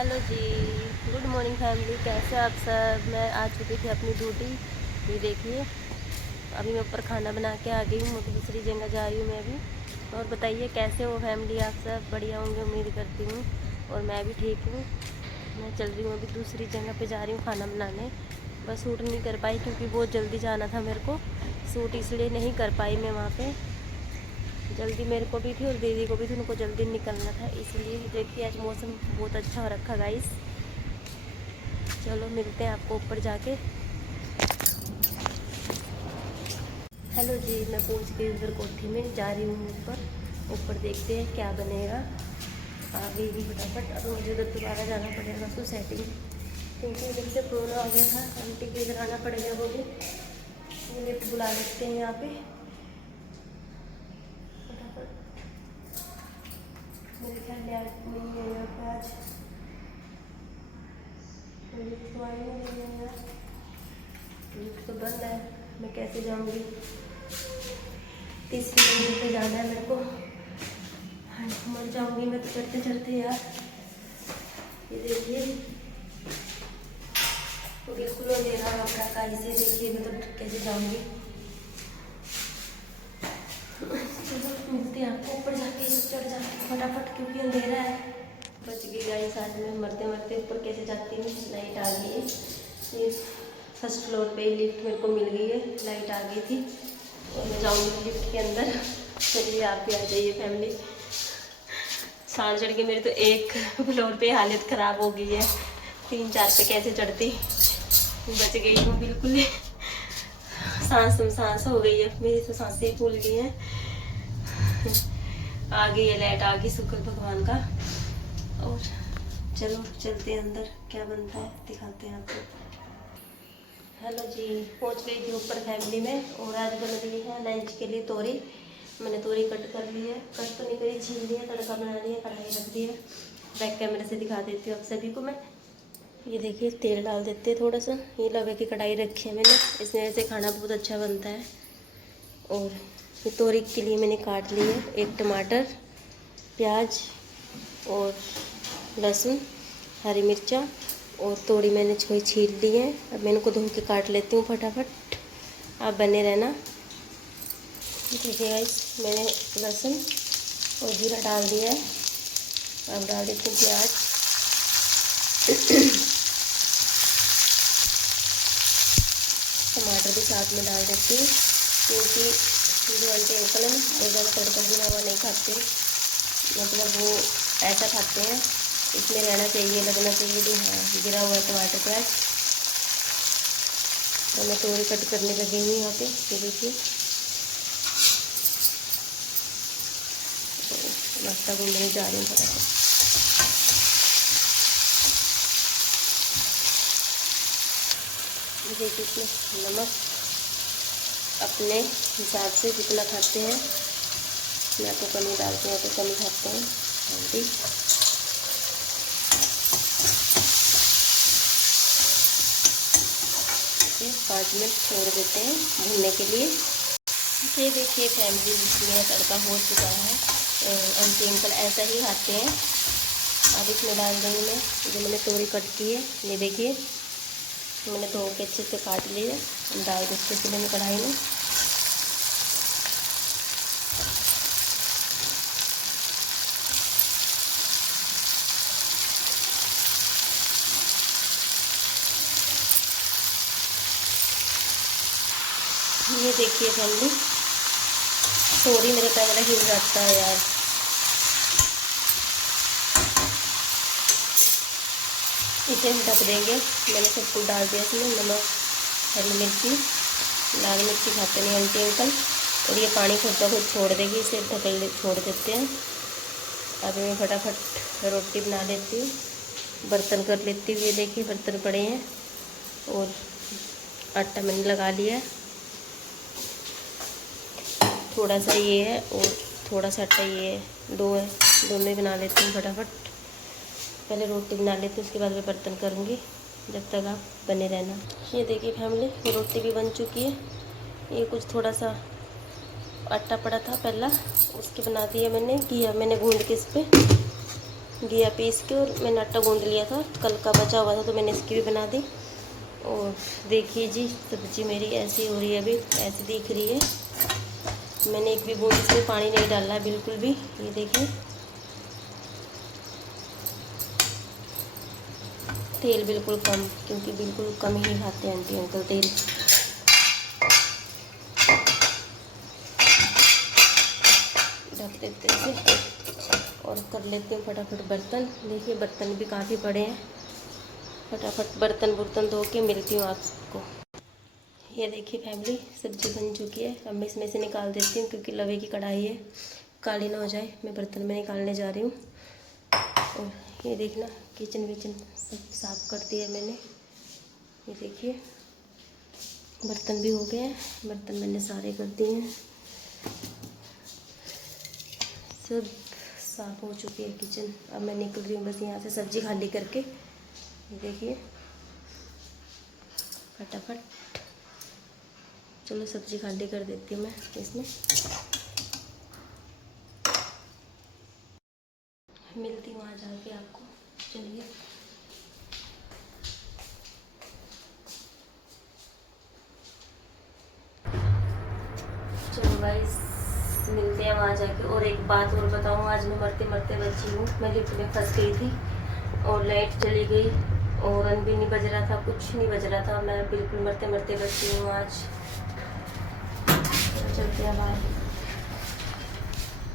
Hello जी, good morning family. कैसे आप सब। मैं आ चुकी थी अपनी ड्यूटी। ये देखिए, अभी मैं ऊपर खाना बना के आ गई हूँ। मैं दूसरी जगह जा रही हूँ मैं अभी। और बताइए कैसे हो फैमिली, आप सब बढ़िया होंगे उम्मीद करती हूँ। और मैं भी ठीक हूँ। मैं चल रही हूँ अभी दूसरी जगह पे, जा रही हूँ खाना बनाने। बस शूट नहीं कर पाई क्योंकि बहुत जल्दी जाना था मेरे को। शूट इसलिए नहीं कर पाई मैं वहाँ पर। जल्दी मेरे को भी थी और दीदी को भी थी, उनको जल्दी निकलना था, इसलिए। देखिए आज मौसम बहुत अच्छा हो रखा गाइस। चलो मिलते हैं आपको ऊपर जाके। हेलो जी, मैं पहुंच गई उधर कोठी में, जा रही हूँ ऊपर। ऊपर देखते हैं क्या बनेगा। आ गई भी फटाफट। अब मुझे उधर दोबारा जाना पड़ेगा सोसाइटी में, क्योंकि इधर से फोन आ गया था। आंटी के इधर आना पड़ेगा, वो भी ये लिफ्ट बुला लेते हैं यहाँ पे फटाफट। मेरे ख्याल नहीं है यहाँ पे आज, लिफ्ट तो आई नहीं है यार। लिफ्ट तो बंद है, मैं कैसे जाऊँगी। तीसरी मंजिल पे जाना है मेरे को। हाँ, मर जाऊँगी मैं तो चढ़ते चढ़ते यार। ये देखिए, तो बिल्कुल अंधेरा हो रहा है। इसे देखिए, मैं तो कैसे जाऊँगी। चलो मिलते हैं आपको ऊपर जाके, चढ़ जाते फटाफट क्योंकि अंधेरा है। बच गई गाइस, आज में मरते मरते ऊपर कैसे जाती हूँ। लाइट आ गई है, ये फर्स्ट फ्लोर पे लिफ्ट मेरे को मिल गई है। लाइट आ गई थी और मैं जाऊँगी लिफ्ट के अंदर। चलिए आप भी आ जाइए फैमिली। सांड चढ़ के मेरी तो एक फ्लोर पे हालत ख़राब हो गई है। 3-4 पे कैसे चढ़ती। बच गई हूँ बिल्कुल। सांस हो गई है मेरी, तो सांसें फूल गई हैं। आ गई है लाइट, आ गई शुक्र भगवान का। और चलो चलते हैं अंदर, क्या बनता है दिखाते हैं आपको। हेलो जी, पहुंच गई थी ऊपर फैमिली में। और आज बन रही है लंच के लिए तोरी। मैंने तोरी कट कर ली है, कट तो नहीं करी, छील लिया, तड़का बना लिया, कढ़ाई रख दी है। बैक कैमरे से दिखा देती हूँ आप सभी को मैं। ये देखिए, तेल डाल देते हैं थोड़ा सा। ये लवे की कढ़ाई रखी है मैंने, इसमें से खाना बहुत अच्छा बनता है। और ये तोरी के लिए मैंने काट ली है एक टमाटर, प्याज और लहसुन, हरी मिर्चा और तोरी मैंने छील ली है। अब मैं इनको धो के काट लेती हूँ फटाफट। आप बने रहना। देखिए गाइस, मैंने लहसुन और जीरा डाल दिया है। अब डाल देती हूँ प्याज। टमाटर भी साथ में डाल देती हूँ, क्योंकि जो आंटी अंकल है ना, वो ज़्यादा तड़का भुना हुआ नहीं खाते। मतलब वो ऐसा खाते हैं, इसमें रहना चाहिए, लगना चाहिए कि हाँ गिरा हुआ है टमाटर प्याज। तो मैं तोरी कट करने लगी हूँ यहाँ पे। ये देखिए, नाश्ता घूमने जा रही हूँ फटाफट। देखिए, इसमें नमक अपने हिसाब से जितना खाते हैं। मैं तो कम ही डालती हूँ, तो कम ही खाते हैं हल्दी। 5 मिनट छोड़ देते हैं भूनने के लिए। ये देखिए फैमिली, मेरा तड़का हो चुका है। आंटी अंकल ऐसा ही खाते हैं। अब इसमें डाल देंगे मैं जो मैंने तोरी कट की है। ये देखिए, मैंने धो के अच्छे से काट ली है। डाल देते हैं मैंने कढ़ाई में। ये देखिए फैमिली, तोरी मेरा कैमरा हिल जाता है यार। इसे हम ढक देंगे। मैंने सब कुछ डाल दिया इसमें, नमक, हरी मिर्ची, लाल मिर्ची खाते नहीं आंटी अंकल। और ये पानी खुद ब खुद छोड़ देगी, इसे ढक छोड़ देते हैं। अभी मैं फटाफट रोटी बना लेती हूँ, बर्तन कर लेती हूँ। ये देखिए बर्तन पड़े हैं और आटा मैंने लगा लिया है। थोड़ा सा ये है और थोड़ा सा आटा ये है, दो है, दोनों ही बना लेती हूँ फटाफट। पहले रोटी बना लेती हूँ, उसके बाद मैं बर्तन करूँगी। जब तक आप बने रहना। ये देखिए फैमिली, रोटी भी बन चुकी है। ये कुछ थोड़ा सा आटा पड़ा था पहला, उसकी बना दी है मैंने, घी मैंने गूंद के इस पर। घिया पीस के, और मैंने आटा गूंद लिया था, कल का बचा हुआ था तो मैंने इसकी भी बना दी। और देखिए जी सब्जी मेरी ऐसी हो रही है, अभी ऐसी दिख रही है। मैंने एक भी बूंद इसमें पानी नहीं डाला है बिल्कुल भी। ये देखिए तेल बिल्कुल कम, क्योंकि बिल्कुल कम ही खाते हैं आंटी अंकल तेल। ढक देते हैं और कर लेते हैं फटाफट बर्तन। देखिए बर्तन भी काफ़ी पड़े हैं, फटाफट बर्तन धो के मिलती हूँ आपको। ये देखिए फैमिली सब्जी बन चुकी है। अब मैं इसमें से निकाल देती हूँ, क्योंकि लवे की कढ़ाई है, काली ना हो जाए। मैं बर्तन में निकालने जा रही हूँ। और ये देखना किचन विचन सब साफ़ कर दिया है मैंने। ये देखिए बर्तन भी हो गए हैं, बर्तन मैंने सारे कर दिए हैं, सब साफ़ हो चुकी है किचन। अब मैं निकल रही हूँ बस यहाँ से सब्जी खाली करके। ये देखिए फटाफट चलो सब्जी खाली कर देती हूँ मैं इसमें। मिलती हूँ आ जाके आपको। चलिए चलो गाइस मिलते हैं वहाँ जाके। और एक बात और बताऊँ, आज मैं मरते मरते बची हूँ। मैं लिफ्ट में फंस गई थी और लाइट चली गई, और रन भी नहीं बज रहा था, कुछ नहीं बज रहा था। मैं बिल्कुल मरते मरते बची हूँ आज। चलते हैं बाहर।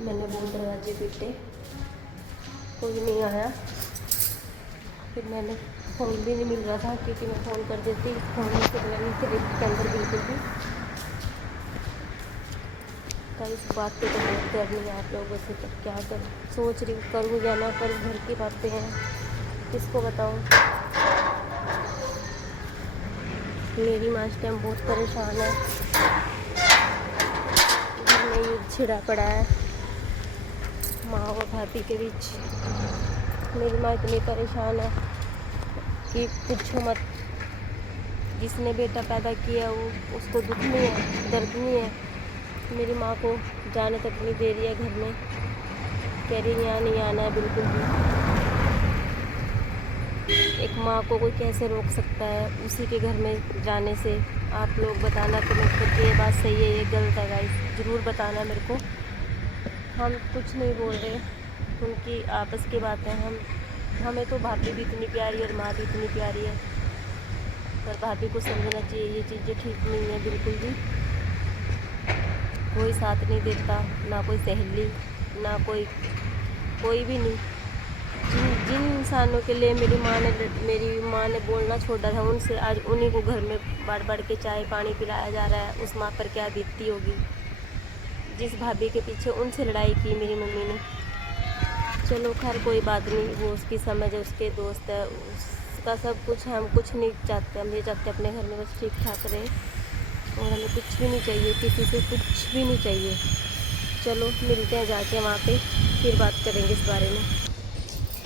मैंने बहुत दरवाजे पीटे, कोई नहीं आया। फिर मैंने फ़ोन भी नहीं मिल रहा था, क्योंकि मैं फ़ोन कर देती, फ़ोन से बगैर नहीं थे लिफ्ट के अंदर बिल्कुल भी। तो इस बात पे तो बहुत करनी है आप लोगों से, तो क्या कर सोच रही हूँ, करूँ या ना करूँ। घर की बातें हैं, किसको बताऊँ। मेरी माँ इस टाइम बहुत परेशान है, घर में युद्ध छिड़ा पड़ा है माँ और भाभी के बीच। मेरी माँ इतनी परेशान है कि पूछो मत। जिसने बेटा पैदा किया वो उसको दुख नहीं है, दर्द नहीं है। मेरी माँ को जाने तक नहीं दे रही है घर में, कह रही यहाँ नहीं आना है बिल्कुल भी। एक माँ को कोई कैसे रोक सकता है उसी के घर में जाने से? आप लोग बताना कि ये बात सही है ये गलत है गाइस, ज़रूर बताना मेरे को। हम कुछ नहीं बोल रहे, उनकी आपस की बातें। हमें तो भाभी भी इतनी प्यारी और माँ भी इतनी प्यारी है, पर भाभी को समझना चाहिए ये चीज़ें ठीक नहीं है बिल्कुल भी। कोई साथ नहीं देता, ना कोई सहेली, ना कोई भी नहीं। जिन इंसानों के लिए मेरी माँ ने बोलना छोड़ा था, उनसे आज उन्हीं को घर में बढ़ के चाय पानी पिलाया जा रहा है। उस माँ पर क्या बीतती होगी, जिस भाभी के पीछे उनसे लड़ाई की मेरी मम्मी ने। चलो खैर कोई बात नहीं, वो उसकी समझ है, उसके दोस्त है, उसका सब कुछ है। हम कुछ नहीं चाहते, हम ये चाहते अपने घर में बस ठीक ठाक रहे, और हमें कुछ भी नहीं चाहिए, किसी से कुछ भी नहीं चाहिए। चलो मिलते हैं जाके वहाँ पे, फिर बात करेंगे इस बारे में।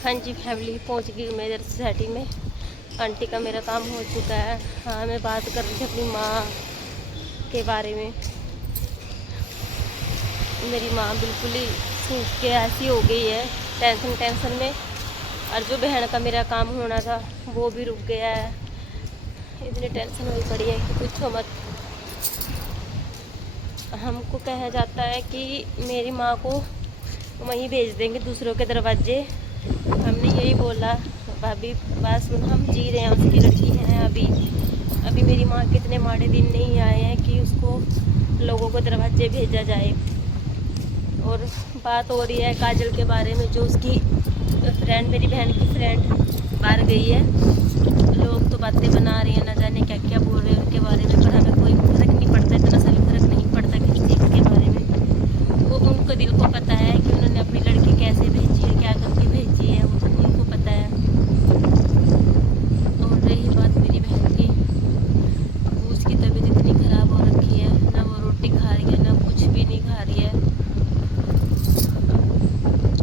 हाँ जी फैमिली, पहुँच गई मैं इधर सोसाइटी में। आंटी का मेरा काम हो चुका है। हाँ मैं बात कर रही थी अपनी माँ के बारे में। मेरी माँ बिल्कुल ही सूख के ऐसी हो गई है, टेंशन में। और जो बहन का मेरा काम होना था वो भी रुक गया है। इतनी टेंशन हुई पड़ी है कि पूछो मत। हमको कहा जाता है कि मेरी माँ को वहीं भेज देंगे दूसरों के दरवाजे। हमने यही बोला, भाभी बात सुन, हम जी रहे हैं, उसकी लड़की है। अभी मेरी माँ के इतने माड़े दिन नहीं आए हैं कि उसको लोगों को दरवाजे भेजा जाए। और बात हो रही है काजल के बारे में, जो उसकी फ्रेंड, मेरी बहन की फ्रेंड बाहर गई है। लोग तो बातें बना रही हैं, ना जाने क्या क्या बोल रहे हैं उनके बारे में, पर हमें कोई फर्क नहीं पड़ता, इतना सा भी फर्क नहीं पड़ता किसी चीज़ के बारे में। वो उनको दिल को पता है कि उन्होंने अपनी लड़की कैसे भेजी है, क्या करके भेजी है, वो उनको पता है। और रही बात मेरी बहन की, वो उसकी तबीयत इतनी ख़राब हो रखी है, ना वो रोटी खा रही है, ना कुछ भी नहीं खा रही है।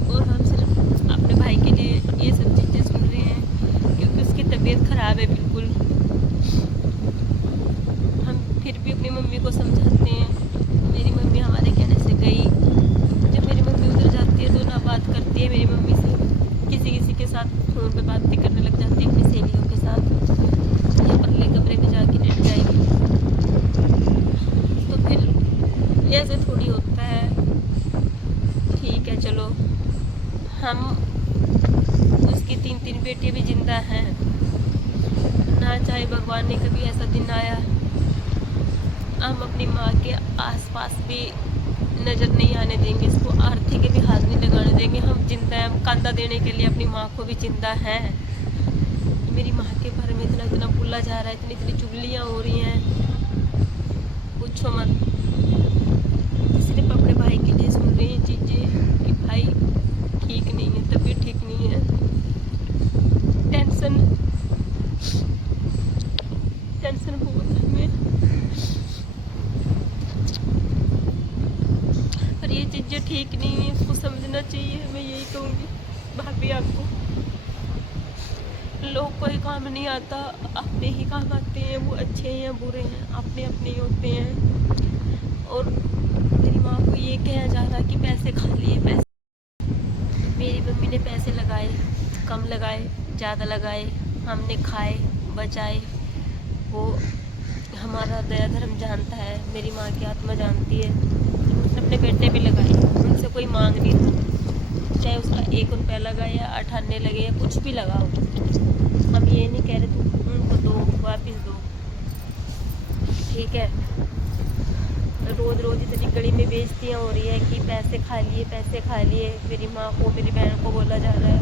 और हम सिर्फ अपने भाई के लिए ये सब चीज़ें सुन रहे हैं, क्योंकि उसकी तबीयत ख़राब है बिल्कुल। हम फिर भी अपनी मम्मी को समझाते हैं। मेरी मम्मी हमारे कहने से गई। जब मेरी मम्मी उधर जाती है तो ना बात करती है मेरी मम्मी से, किसी फ़ोन पे बातें करने लग जाती है अपनी सहेलियों के साथ, या परले कमरे में जाके लेट जाएगी। तो फिर ऐसे थोड़ी होता है। ठीक है चलो, हम उसकी 3 बेटे भी जिंदा हैं ना, चाहे भगवान ने कभी ऐसा दिन आया हम अपनी माँ के आसपास भी नज़र नहीं आने देंगे, इसको आरती के भी हाथ नहीं लगाने देंगे। हम जिंदा हैं, हम कांदा देने के लिए अपनी माँ को भी जिंदा हैं। मेरी माँ के बारे में इतना इतना बोला जा रहा है, इतनी इतनी चुगलियाँ हो रही हैं, पूछो मत। सिर्फ अपने भाई के लिए सुन रही हैं चीज़ें कि भाई ठीक नहीं है, तबीयत ठीक नहीं है, टेंशन बहुत है हमें। पर ये चीज़ें ठीक नहीं है, इसको समझना चाहिए। मैं यही कहूँगी भाभी आपको, लोग कोई काम नहीं आता, अपने ही काम आते हैं। वो अच्छे हैं या बुरे हैं, अपने अपने ही होते हैं। और मेरी माँ को ये कहा जा रहा कि पैसे खा लिए पैसे। मेरी मम्मी ने पैसे लगाए, कम लगाए, ज़्यादा लगाए, हमने खाए, बचाए। वो हमारा दया धर्म जानता है, मेरी माँ की आत्मा जानती है। उसने अपने बेटे भी लगाए, उनसे कोई मांग नहीं था, चाहे उसका 1 रुपया लगाए या 8 आने लगे या कुछ भी लगाओ। हम ये नहीं कह रहे तुम उनको दो, वापस दो, ठीक है। रोज़ रोज़ इतनी गली में बेइज्जतियाँ हो रही है कि पैसे खा लिए, पैसे खा लिए। मेरी माँ को, मेरी बहन को बोला जा रहा है।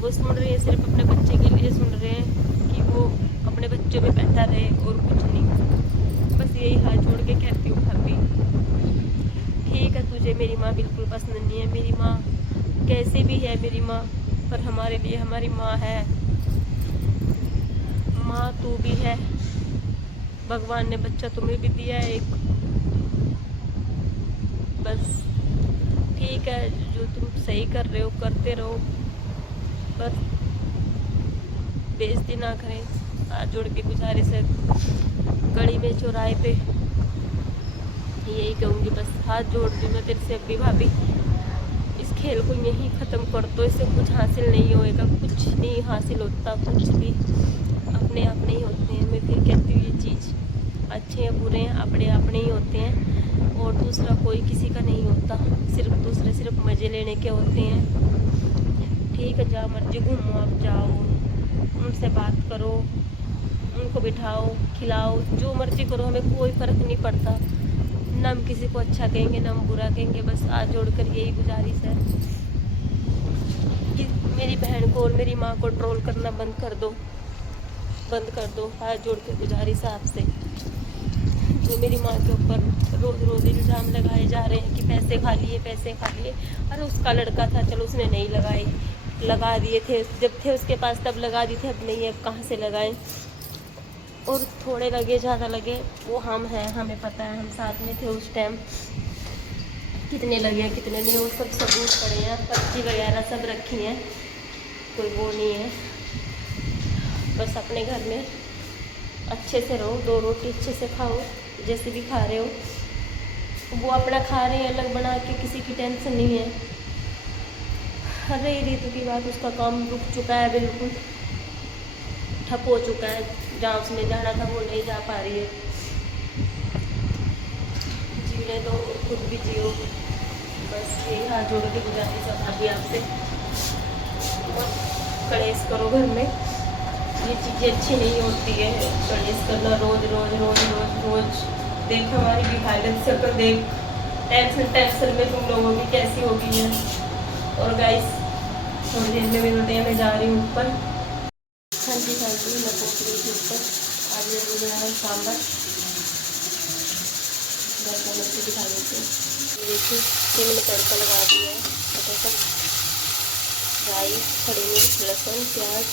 वो सुन रहे हैं, सिर्फ अपने बच्चे के लिए सुन रहे हैं कि वो अपने बच्चों में बैठा रहे और कुछ नहीं। बस यही हाथ जोड़ के कहती हूँ भाभी, ठीक है तुझे मेरी माँ बिल्कुल पसंद नहीं है। मेरी माँ कैसे भी है मेरी माँ, पर हमारे लिए हमारी माँ है। माँ तू भी है, भगवान ने बच्चा तुम्हें भी दिया है एक। बस ठीक है, जो तुम सही कर रहे हो करते रहो, बस बेइज्जती ना करें। हाथ जोड़ के गुजारिश है, गली में चौराहे पे यही कहूँगी, बस हाथ जोड़ दूँ मैं तेरे से अभी भाभी, इस खेल को यहीं ख़त्म कर दो। इससे कुछ हासिल नहीं होएगा, कुछ नहीं हासिल होता, कुछ भी अपने अपने ही होते हैं। मैं फिर कहती हूँ ये चीज़, अच्छे या बुरे हैं अपने अपने ही होते हैं, और दूसरा कोई किसी का नहीं होता। सिर्फ दूसरे सिर्फ मज़े लेने के होते हैं। ठीक है, जहाँ मर्जी घूमो, आप जाओ, उनसे बात करो, उनको बिठाओ, खिलाओ, जो मर्जी करो, हमें कोई फ़र्क नहीं पड़ता। ना हम किसी को अच्छा कहेंगे, ना हम बुरा कहेंगे। बस हाथ जोड़कर यही गुजारिश है कि मेरी बहन को और मेरी माँ को ट्रोल करना बंद कर दो, बंद कर दो। हाथ जोड़ के गुजारिश है आपसे। जो मेरी माँ के ऊपर रोज़ रोज़ इल्ज़ाम लगाए जा रहे हैं कि पैसे खा लिए, पैसे खा लिए। अरे उसका लड़का था, चलो उसने नहीं लगाए, लगा दिए थे, जब थे उसके पास तब लगा दिए थे, अब नहीं है, अब कहाँ से लगाएं। और थोड़े लगे ज़्यादा लगे वो हम हैं, हमें पता है, हम साथ में थे उस टाइम। कितने लगे कितने नहीं, वो सब सबूत पड़े हैं, पर्ची वगैरह सब रखी हैं, कोई वो नहीं है। बस अपने घर में अच्छे से रहो, 2 रोटी अच्छे से खाओ, जैसे भी खा रहे हो। वो अपना खा रहे हैं अलग बना के, किसी की टेंशन नहीं है। अरे रीतू की बात, उसका काम रुक चुका है, बिल्कुल ठप हो चुका है। जहाँ उसमें जाना था वो नहीं जा पा रही है। जीने दो, खुद भी जियो, बस यही हाथ जोड़ के गुजारिश है भाभी आपसे। और कलेश करो घर में, ये चीज़ें अच्छी नहीं होती है, कलेश करना रोज़ रोज़ रोज़ रोज़ रोज़। देख हमारी भी हालत से, पर देख टेंशन में तुम लोगों की कैसी हो गई है। और गाइस थोड़ी देर में मिलते हैं, मैं जा रही हूँ ऊपर। हाँ जी मैं पहुँच रही थी ऊपर। आज मैंने बनाया सांभर, घर का मिर्ची दिखा देते हैं। देखिए ये मैंने तड़का लगा दिया है, फटाफट राई, खड़ी मिर्च, लहसुन, प्याज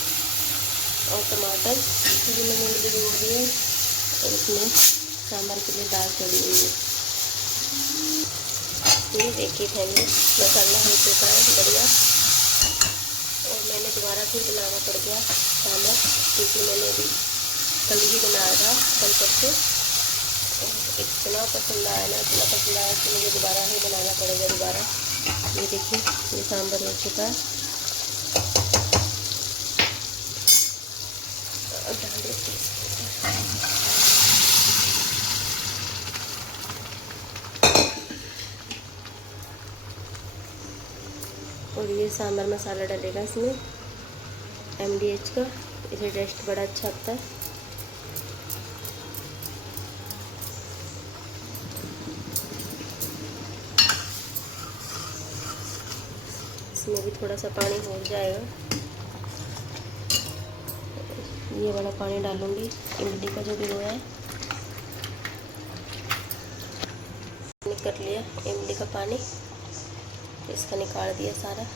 और टमाटर ये मैंने भिगो दिए, और इसमें सांभर के लिए दाल चढ़ी हुई है। ये देखिए फैमिली, मसाला हो चुका है बढ़िया। और मैंने दोबारा फिर बनाना पड़ गया सांभर, क्योंकि मैंने अभी कल ही बनाया था, कल परसों, और इतना पसंद आया ना, इतना पसंद आया कि मुझे दोबारा ही बनाना पड़ेगा दोबारा। ये देखिए ये सांभर हो चुका है, और ये सांभर मसाला डलेगा इसमें MDH का, इसे टेस्ट बड़ा अच्छा आता है। इसमें भी थोड़ा सा पानी हो जाएगा। ये वाला पानी डालूंगी इमली का जो भिगोया है। कर लिया इमली का पानी, इसका निकाल दिया सारा।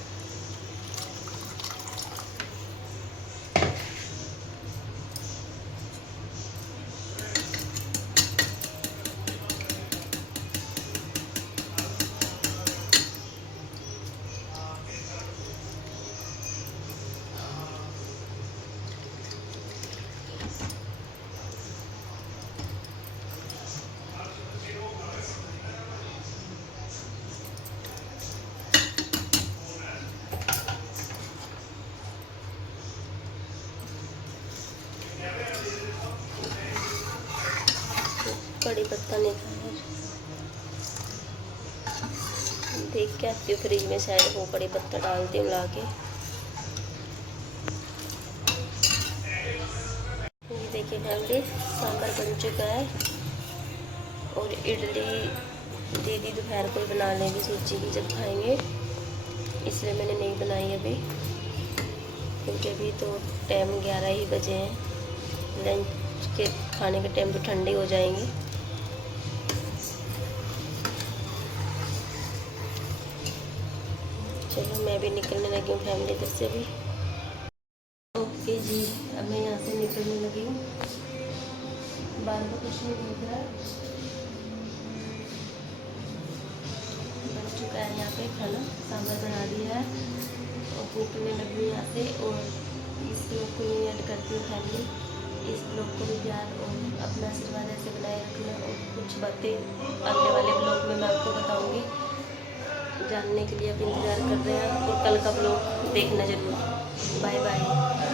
कड़ी पत्ता नहीं था, देख के आती हूँ फ्रिज में, शायद वो कड़ी पत्ता डालती हूँ ला के। ये देखिए फैमिली, सांभर बन चुका है। और इडली दीदी दोपहर को ही बना लेंगे सूजी की जब खाएंगे, इसलिए मैंने नहीं बनाई अभी, क्योंकि अभी तो टाइम 11 ही बजे हैं। लंच के खाने के टाइम तो ठंडी हो जाएंगी। चलो मैं भी निकलने लगी हूँ फैमिली इधर से भी। ओके जी, अब मैं यहाँ से निकलने लगी हूँ। बाहर का कुछ नहीं दिख रहा है। बन चुका है यहाँ पे खाना, सांभर बना दिया है और निकलने लगी यहाँ से। और इस ब्लॉग को यही ऐड करती हूँ फैमिली। इस ब्लॉग को भी प्यार और अपना आशीर्वाद ऐसे बनाए रखना। और कुछ बातें अगले वाले ब्लॉग में मैं आपको बताऊँगी, जानने के लिए आप इंतज़ार कर रहे हैं। और कल का ब्लॉग देखना जरूर। Bye bye.